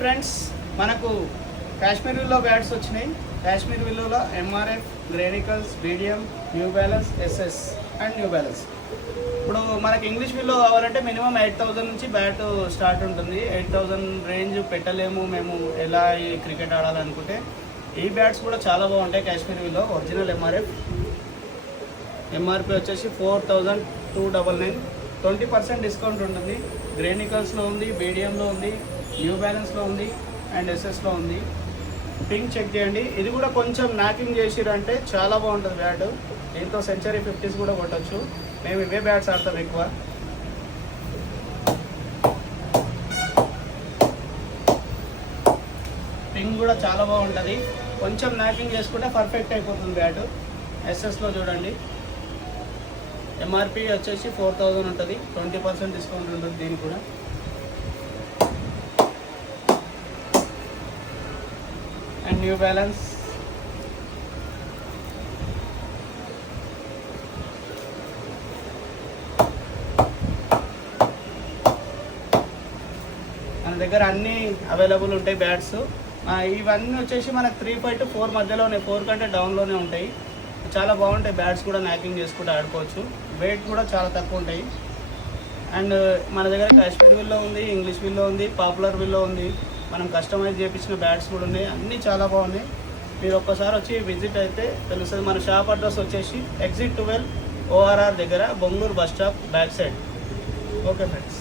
Friends, మనకు Kashmir willow bats వచ్చినాయి. కాశ్మీర్ విల్లోలో MRF, Gray Nicolls, BDM, new balance, SS and new balance. ఇప్పుడు మనకి ఇంగ్లీష్ విల్లో కావాలంటే మినిమం 8,000 నుంచి బ్యాట్ స్టార్ట్ ఉంటుంది. 8,000 రేంజ్ పెట్టలేము మేము ఎలా ఈ క్రికెట్ ఆడాలనుకుంటే. ఈ బ్యాట్స్ కూడా చాలా బాగుంటాయి. కాశ్మీర్ విల్లో ఒరిజినల్ ఎంఆర్పి వచ్చేసి 4,299. 20% డిస్కౌంట్ ఉంటుంది. గ్రేనికల్స్లో ఉంది, బీడిఎంలో ఉంది, న్యూ బ్యాలెన్స్లో ఉంది అండ్ ఎస్ఎస్లో ఉంది. పింక్ చెక్ చేయండి. ఇది కూడా కొంచెం నాకింగ్ చేసిరంటే చాలా బాగుంటుంది బ్యాట్. దీంతో సెంచరీ 50s కూడా కొట్టచ్చు. మేము ఇవే బ్యాట్స్ ఆడతాం ఎక్కువ. పింక్ కూడా చాలా బాగుంటుంది. కొంచెం నాకింగ్ చేసుకుంటే పర్ఫెక్ట్ అయిపోతుంది బ్యాట్. ఎస్ఎస్లో చూడండి, ఎంఆర్పి వచ్చేసి 4,000 ఉంటుంది. 20% డిస్కౌంట్ ఉంటుంది దీనికి కూడా. అండ్ న్యూ బ్యాలెన్స్ మన దగ్గర అన్నీ అవైలబుల్ ఉంటాయి బ్యాట్స్. ఇవన్నీ వచ్చేసి మనకు 3.5 to 4 మధ్యలోనే, 4 కంటే డౌన్లోనే ఉంటాయి. చాలా బాగుంటాయి బ్యాట్స్ కూడా. నాకింగ్ చేసుకుంటూ ఆడుకోవచ్చు. వెయిట్ కూడా చాలా తక్కువ ఉంటాయి. అండ్ మన దగ్గర కాశ్మీర్ విల్లో ఉంది, ఇంగ్లీష్ విల్లో ఉంది, పాపులర్ విల్లో ఉంది. మనం కస్టమైజ్ చేయించిన బ్యాట్స్ కూడా ఉన్నాయి. అన్నీ చాలా బాగున్నాయి. మీరు ఒక్కసారి వచ్చి విజిట్ అయితే తెలుస్తుంది. మన షాప్ అడ్రస్ వచ్చేసి Exit 12 ORR దగ్గర, Bengaluru bus stop back side. Okay friends.